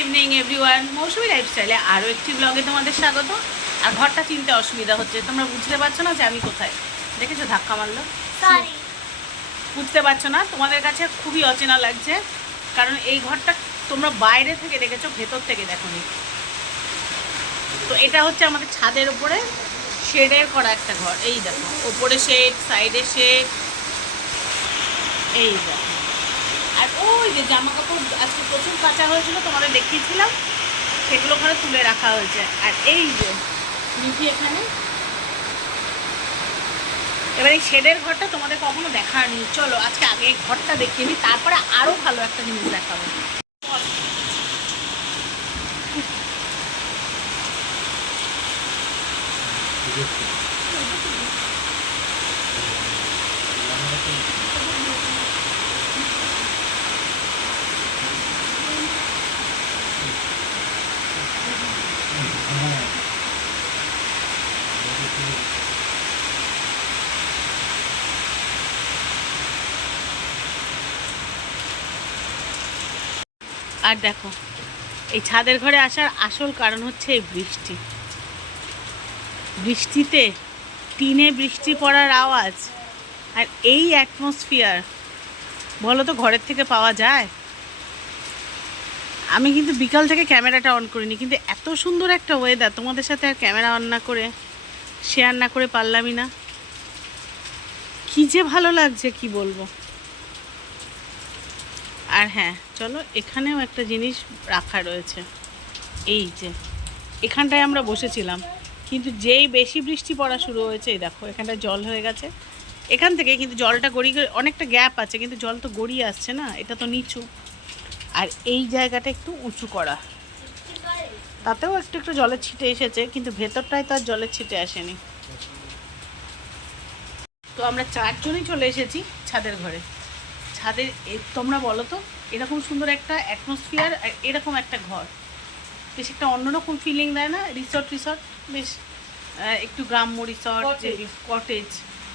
Evening everyone মৌসুমি লাইফস্টাইলে আরও একটি ব্লগে তোমাদের স্বাগত। আর ঘরটা চিনতে অসুবিধা হচ্ছে তোমরা বুঝতে পারছ না যে আমি কোথায়। দেখেছ ধাক্কা মারলো? বুঝতে পারছ না? তোমাদের কাছে খুবই অচেনা লাগছে কারণ এই ঘরটা তোমরা বাইরে থেকে দেখেছ ভেতর থেকে দেখোনি। তো এটা হচ্ছে আমাদের ছাদের উপরে শেডের করা একটা ঘর। এই দেখো ওপরে শেড সাইডে শেড। এই দেখো। ওই যে জামা কাপড় আজকে প্রচুর কাঁচা হয়েছিল, তোমাদের দেখিয়েছিলাম। সেগুলো ওখানে তুলে রাখা হয়েছে। আর এই যে, নিচে এখানে। এবার এই শেডের ঘরটা তোমাদের কখনো দেখানি চলো, আজকে আগে এই ঘরটা দেখিয়ে নিই, তারপরে আরও ভালো একটা জিনিস দেখাবো। আর দেখো, এই ছাদের ঘরে আসার আসল কারণ হচ্ছে এই বৃষ্টি। বৃষ্টিতে টিনে বৃষ্টি পড়ার আওয়াজ আর এই অ্যাটমসফিয়ার বলো তো ঘরের থেকে পাওয়া যায়? আমি কিন্তু বিকাল থেকে ক্যামেরাটা অন করিনি, কিন্তু এত সুন্দর একটা ওয়েদার তোমাদের সাথে আর ক্যামেরা অন না করে শেয়ার না করে পারলামই না। কী যে ভালো লাগছে, কি বলব? আর হ্যাঁ চলো, এখানেও একটা জিনিস রাখা রয়েছে। এই যে, এখানটায় আমরা বসেছিলাম, কিন্তু যেই বেশি বৃষ্টি পড়া শুরু হয়েছে, এই দেখো এখানটা জল হয়ে গেছে। এখান থেকে কিন্তু জলটা গড়িয়ে অনেকটা গ্যাপ আছে, কিন্তু জল তো গড়িয়ে আসছে না, এটা তো নিচু। আর এই জায়গাটা একটু উঁচু করা। তাতেও একটু একটু জলের ছিটে এসেছে, কিন্তু ভেতরটায় তো আর জলের ছিটে আসেনি। তো আমরা চারজনই চলে এসেছি ছাদের ঘরে। ছাদের তোমরা বলো তো এরকম সুন্দর একটা অ্যাটমসফিয়ার এরকম একটা ঘর। বেশ একটা অন্যরকম ফিলিং দেয় না? রিসর্ট রিসর্ট বেশ একটু গ্রাম্য রিসর্ট কটেজ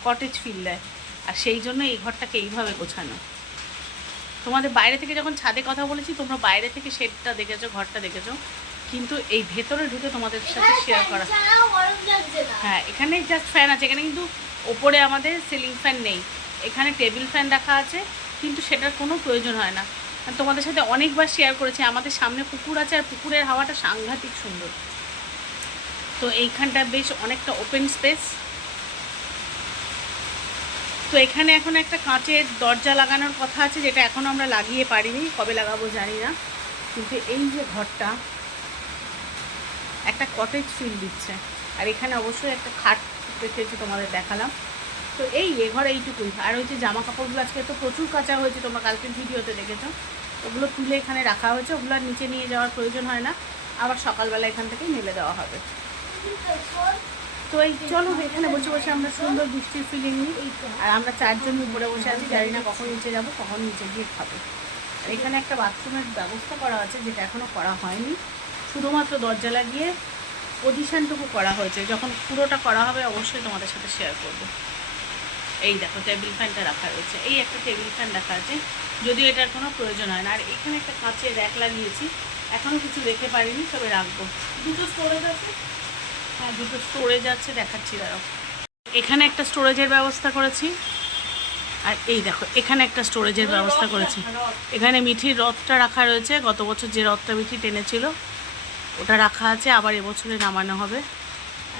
কটেজ ফিল দেয়। আর সেই জন্য এই ঘরটাকে এইভাবে গোছানো। তোমাদের বাইরে থেকে যখন ছাদে কথা বলেছি তোমরা বাইরে থেকে শেডটা দেখেছ ঘরটা দেখেছ কিন্তু এই ভেতরে ঢুকে তোমাদের সাথে শেয়ার করা। হ্যাঁ এখানে জাস্ট ফ্যান আছে। এখানে কিন্তু ওপরে আমাদের সিলিং ফ্যান নেই। এখানে টেবিল ফ্যান রাখা আছে। কিন্তু সেটার কোনো প্রয়োজন হয় না। তোমাদের সাথে অনেকবার শেয়ার করেছি, আমাদের সামনে পুকুর আছে আর পুকুরের হাওয়াটা সাংঘাতিক সুন্দর। তো এইখানটা বেশ অনেকটা ওপেন স্পেস তো এখানে এখন একটা কাঁচের দরজা লাগানোর কথা আছে, যেটা এখনও আমরা লাগিয়ে পারিনি, কবে লাগাবো জানি না। কিন্তু এই যে ঘরটা, একটা কটেজ ফিল দিচ্ছে। আর এখানে অবশ্যই একটা খাট রেখেছি তোমাদের দেখালাম। তো এই এ ঘর এইটুকুই। আর ওই যে জামা কাপড়গুলো আজকে তো প্রচুর কাঁচা হয়েছে, তোমরা কালকের ভিডিওতে দেখেছ। ওগুলো তুলে এখানে রাখা হয়েছে, ওগুলো আর নিচে নিয়ে যাওয়ার প্রয়োজন হয় না। আবার সকালবেলা এখান থেকেই মেলে দেওয়া হবে। তো এই চলো, এখানে বসে বসে আমরা সুন্দর বৃষ্টির ফিলিং নিই। আর আমরা চারজন উপরে বসে আছি, জানি না কখন নিচে যাব, কখন নিচে গিয়ে খাব। আর এখানে একটা বাথরুমের ব্যবস্থা করা আছে, যেটা এখনও করা হয়নি। শুধুমাত্র দরজা লাগিয়ে পজিশনটুকু করা হয়েছে। যখন পুরোটা করা হবে, অবশ্যই তোমাদের সাথে শেয়ার করব। এই দেখো টেবিল ফ্যানটা রাখা রয়েছে। এই একটা টেবিল ফ্যান রাখা আছে, যদিও এটার কোনো প্রয়োজন হয় না। আর এখানে একটা কাঁচের র্যাক লাগিয়েছি এখনও কিছু রেখে পারিনি, তবে রাখব। দুটো স্টোরেজ আছে? হ্যাঁ দুটো স্টোরেজ আছে, দেখাচ্ছি, দাঁড়াও। এখানে একটা স্টোরেজের ব্যবস্থা করেছি। আর এই দেখো, এখানে একটা স্টোরেজের ব্যবস্থা করেছি। এখানে মিঠির রথটা রাখা রয়েছে। গত বছর যে রথটা মিঠি টেনেছিল, ওটা রাখা আছে, আবার এবছরে নামানো হবে।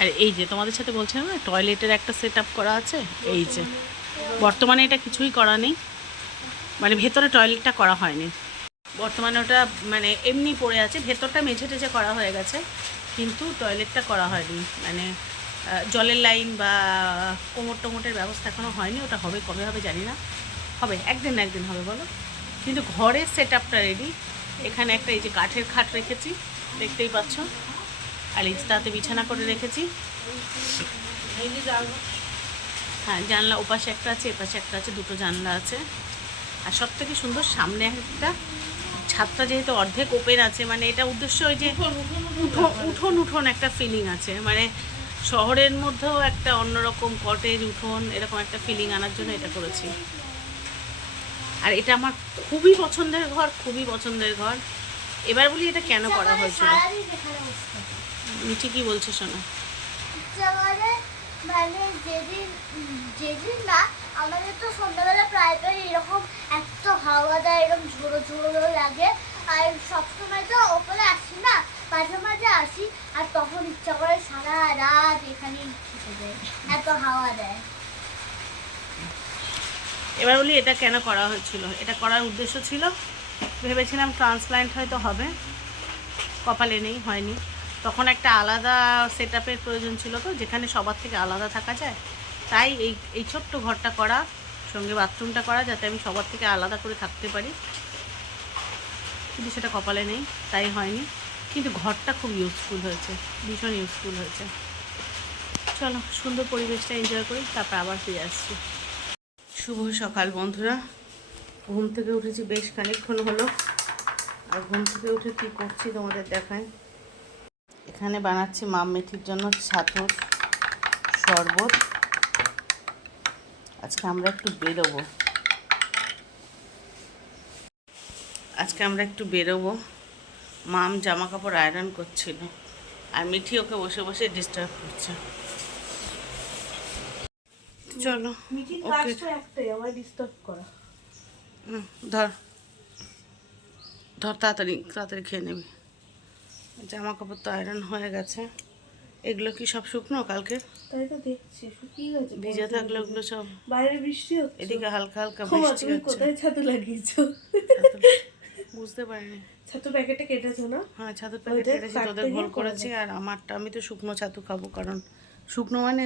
আর এই যে তোমাদের সাথে বলছিলাম না টয়লেটের একটা সেট করা আছে, এই যে। বর্তমানে এটা কিছুই করা নেই। মানে ভেতরে টয়লেটটা করা হয়নি। বর্তমানে ওটা মানে এমনি পড়ে আছে, ভেতরটা মেঝে টেঝে করা হয়ে গেছে, কিন্তু টয়লেটটা করা হয়নি। মানে জলের লাইন বা কোমর টোমোটের ব্যবস্থা এখনও হয়নি। ওটা হবে কবে হবে জানি না। হবে, একদিন না একদিন হবে, বলো। কিন্তু ঘরের সেট আপটা রেডি এখানে একটা এই যে কাঠের খাট রেখেছি, দেখতেই পাচ্ছ। আর এই তাতে বিছানা করে রেখেছি। হ্যাঁ জানলা ওপাশে একটা আছে এপাশে একটা আছে দুটো জানলা আছে। আর সব থেকে সুন্দর সামনে একটা ছাদটা যেহেতু অর্ধেক ওপেন আছে মানে এটা উদ্দেশ্য ওই যে উঠোন উঠোন একটা ফিলিং আছে। মানে শহরের মধ্যেও একটা অন্যরকম কটেজ উঠোন এরকম একটা ফিলিং আনার জন্য এটা করেছি। আর এটা আমার খুবই পছন্দের ঘর খুবই পছন্দের ঘর। এবার বলি এটা কেন করা হয়েছিল। মিঠি কি বলছে শোনো। ইচ্ছা করে মানে যেদিন যেদিন না আমাদের তো সন্ধ্যাবেলা প্রায় এরকম এত হাওয়া দেয় এরকম ঝোড়ো ঝোড়ো লাগে। আর সবসময় তো ওপরে আসি না মাঝে মাঝে আসি আর তখন ইচ্ছা করে সারা রাত এখানেই থেকে যায় এত হাওয়া দেয়। এবার বলি এটা কেন করা হয়েছিল? এটা করার উদ্দেশ্য ছিল? ভেবেছিলাম ট্রান্সপ্ল্যান্ট হয়তো হবে। কপালে নেই, হয়নি। তখন একটা আলাদা সেট প্রয়োজন ছিল তো, যেখানে সবার থেকে আলাদা থাকা যায়। তাই এই এই ছোট্ট ঘরটা করা, সঙ্গে বাথরুমটা করা, যাতে আমি সবার থেকে আলাদা করে থাকতে পারি। কিন্তু সেটা কপালে নেই, তাই হয়নি। কিন্তু ঘরটা খুব ইউজফুল হয়েছে, ভীষণ ইউজফুল হয়েছে। চলো, সুন্দর পরিবেশটা এনজয় করি, তারপর আবার ফিরে আসছি। শুভ সকাল বন্ধুরা। ঘুম থেকে উঠেছি বেশ খানিকক্ষণ হলো। আর ঘুম থেকে উঠে কী করছি তোমাদের দেখায় এখানে বানাচ্ছি মাম মেথির জন্য ছাতুর শরবত। আজকে আমরা একটু বেরোবো। আজকে আমরা একটু বেরোবো। মাম জামা কাপড় আয়রন করছিল। আর মিঠি ওকে বসে বসে ডিস্টার্ব করছে। চলো ওকে। কাজটা একটাই আমার ডিস্টার্ব করা। ধর। ধর তাড়াতাড়ি তাড়াতাড়ি খেয়ে নিবি। জামা কাপড় তো আয়রন হয়ে গেছে। এগুলো কি সব শুকনো কালকে? তাই তো দেখছি শুকিয়ে গেছে। ভিজে থাকলে ওগুলো সব বাইরে বৃষ্টি হচ্ছে। এদিকে হালকা হালকা বৃষ্টি হচ্ছে। কোথায় ছাতু লাগিয়েছো? বুঝতে পারিনি। ছাতু প্যাকেটে কেটেছো না? হ্যাঁ ছাতুর প্যাকেট কেটেছি তোদের করেছি আর আমারটা আমি তো শুকনো ছাতু খাব কারণ শুকনো মানে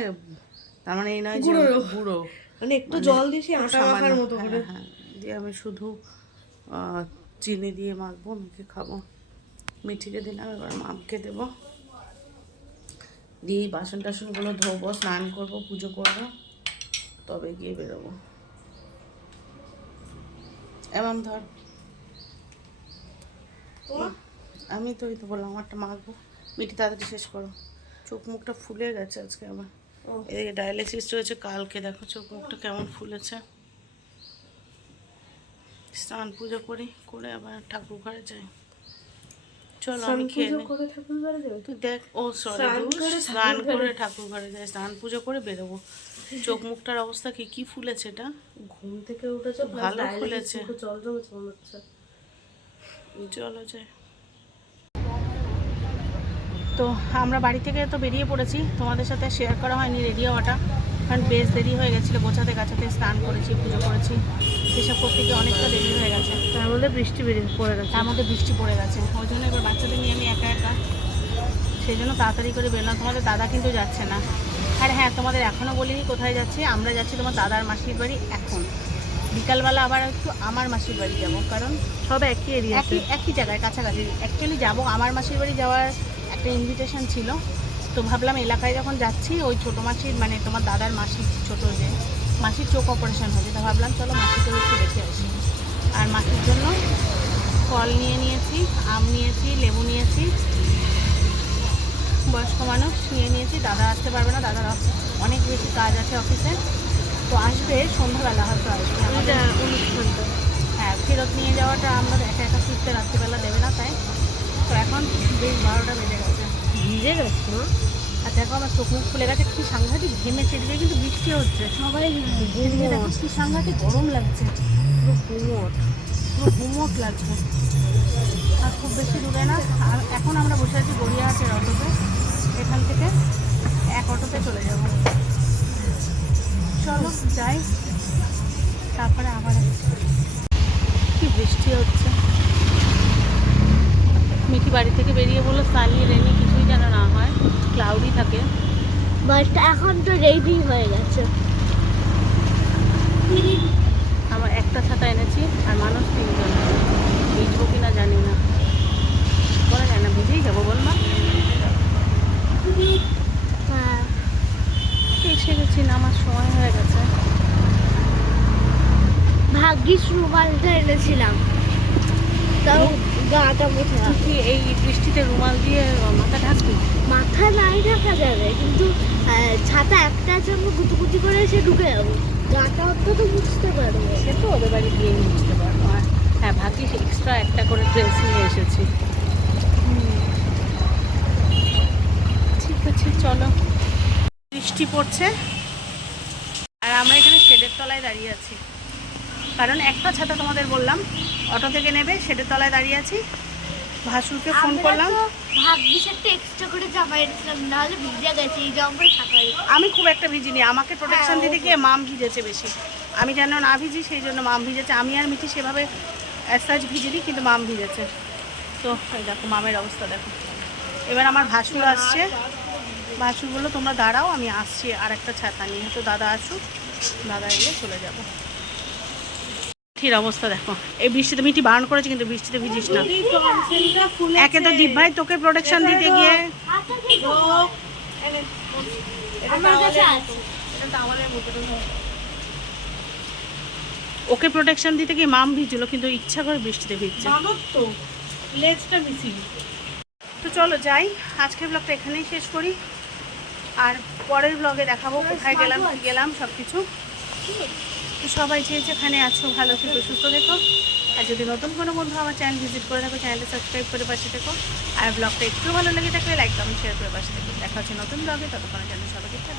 তার মানে এই নয় যে গুঁড়ো। মানে একটু মানে জল দিয়ে আটা মাখার মতো হ্যাঁ, করে। হ্যাঁ। দিয়ে আমি শুধু চিনি দিয়ে মাখবো মেখে খাব। মিঠিকে দিলাম এবার মামকে দেবো। দিয়ে বাসন টাসনগুলো ধোবো স্নান করব পুজো করব তবে গিয়ে বেরোবো। এমন ধর। আমি তো ওই তো বললাম আমারটা মাখবো। মিঠি তাড়াতাড়ি শেষ করো। চোখ মুখটা ফুলে গেছে আজকে আমার। ও। এদিকে ডায়ালিসিস রয়েছে কালকে দেখো চোখ মুখটা কেমন ফুলেছে। স্নান পুজো করি করে আবার ঠাকুর ঘরে যাই। চলো আমি খেয়ে তুই দেখ ও সরি স্নান করে ঠাকুর ঘরে যাই স্নান পুজো করে বেরোবো। চোখ মুখটার অবস্থা কি কি ফুলেছে এটা? ঘুম থেকে উঠেছে ভালো ফুলেছে। হচ্ছে। চলো যাই। তো আমরা বাড়ি থেকে তো বেরিয়ে পড়েছি। তোমাদের সাথে শেয়ার করা হয়নি রেডি হওয়াটা কারণ বেশ দেরি হয়ে গেছিল গোছাতে গাছাতে স্নান করেছি পুজো করেছি। সেসব করতে গিয়ে অনেকটা দেরি হয়ে গেছে। তার মধ্যে বৃষ্টি বেরিয়ে পড়ে গেছে। তার মধ্যে বৃষ্টি পড়ে গেছে। ওই জন্য এবার বাচ্চাদের নিয়ে আমি একা একা। সেই জন্য তাড়াতাড়ি করে বেরোলাম তোমাদের দাদা কিন্তু যাচ্ছে না। আর হ্যাঁ তোমাদের এখনও বলিনি কোথায় যাচ্ছি। আমরা যাচ্ছি তোমার দাদার মাসির বাড়ি এখন। বিকালবেলা আবার একটু আমার মাসির বাড়ি যাব কারণ সব একই এরিয়া একই একই জায়গায় কাছাকাছি। অ্যাকচুয়ালি যাব আমার মাসির বাড়ি যাওয়ার একটা ইনভিটেশন ছিল। তো ভাবলাম এলাকায় যখন যাচ্ছি ওই ছোটো মাসির মানে তোমার দাদার মাসির ছোটো যে মাসির চোখ অপারেশন হয়েছে। তা ভাবলাম চলো মাসিকেও একটু দেখে আসি। আর মাসির জন্য ফল নিয়ে নিয়েছি আম নিয়েছি লেবু নিয়েছি বয়স্ক মানুষ নিয়ে নিয়েছি। দাদা আসতে পারবে না দাদার অনেক বেশি কাজ আছে অফিসে। তো আসবে সন্ধ্যাবেলা হয়তো আসবে হ্যাঁ ফেরত নিয়ে যাওয়াটা আমরা একা একা ফিরতে রাত্রিবেলা দেবে না তাই। তো এখন বেশ বারোটা বেজে গেছে ভিজে গেছে আর দেখো আমার চোখ মুখ ফুলে গেছে, কি সাংঘাতিক ঘেমেছে, এদিকে কিন্তু বৃষ্টি হচ্ছে। সবাই দেখো কি সাংঘাতিক গরম লাগছে। পুরো গুমট পুরো ঘুমট লাগছে। আর খুব বেশি দূরে না, আর এখন আমরা বসে আছি গড়িয়াহাটের অটোতে। এখান থেকে এক অটোতে চলে যাব। চলো যাই, তারপরে আবার। কি বৃষ্টি হচ্ছে। বাড়ি থেকে বেরিয়ে বলল সানি রেনি কিছুই যেন না হয় ক্লাউডি থাকে। বাসটা এখন তো রেডি হয়ে গেছে। আমার একটা ছাতা এনেছি আর মানুষ তিনজন। ভিজবো কি না জানি না। বলা যায় না ভিজেই যাব বল মা। হ্যাঁ। এসে গেছি নামার সময় হয়ে গেছে। ভাগ্যিস রুমালটা এনেছিলাম। তাও গাটা মুছে তুই এই বৃষ্টিতে রুমাল দিয়ে মাথা ঢাকবি? মাথা নাই ঢাকা যাবে কিন্তু ছাতা একটা আছে আমরা গুতুগুতি করে এসে ঢুকে যাব। গাটা অন্তত বুঝতে পারব। সে তো ওদের বাড়ি গিয়ে বুঝতে পারব। আর হ্যাঁ ভাগ্যিস এক্সট্রা একটা করে ড্রেস নিয়ে এসেছি। ঠিক আছে চলো। বৃষ্টি পড়ছে। আর আমরা এখানে শেডের তলায় দাঁড়িয়ে আছি। কারণ একটা ছাতা তোমাদের বললাম অটো থেকে নেবে শেডের তলায় দাঁড়িয়ে আছি। ভাসুরকে ফোন করলাম। ভিজে আমি খুব একটা ভিজিনি আমাকে প্রোটেকশন দিতে গিয়ে মাম ভিজেছে বেশি। আমি যেন না ভিজি সেই জন্য মাম ভিজেছে। আমি আর মিঠি সেভাবে অ্যাসাজ ভিজিনি কিন্তু মাম ভিজেছে। তো দেখো মামের অবস্থা দেখো। এবার আমার ভাসুর আসছে। ভাসুর বলল তোমরা দাঁড়াও আমি আসছি আর একটা ছাতা নিয়ে। তো দাদা আসুক দাদা এলে চলে যাব। ঠিক অবস্থা দেখো। এই বৃষ্টিতে মিটি বারণ করেছে, কিন্তু বৃষ্টিতে ভিজিস না। একে তো দীপ ভাই, তোকে প্রোটেকশন দিতে গিয়ে। ওকে প্রোটেকশন দিতে গিয়ে মাম ভিজলো, কিন্তু ইচ্ছা করে বৃষ্টিতে ভিজছে। তো চলো যাই, আজকের ব্লগটা এখানেই শেষ করি। আর পরের ব্লগে দেখাবো কোথায় গেলাম গেলাম সব কিছু সবাই যে যেখানে আছো, ভালো থেকো, সুস্থ থেকো আর যদি নতুন কোনো বন্ধু আমার চ্যানেল ভিজিট করে থাকো চ্যানেলটা সাবস্ক্রাইব করে পাশে থেকো আর ব্লগটা একটু ভালো লেগে থাকলে লাইক কমেন্ট শেয়ার করে পাশে থেকো দেখা হচ্ছে নতুন ব্লগে ততক্ষণের জন্য সবাইকে।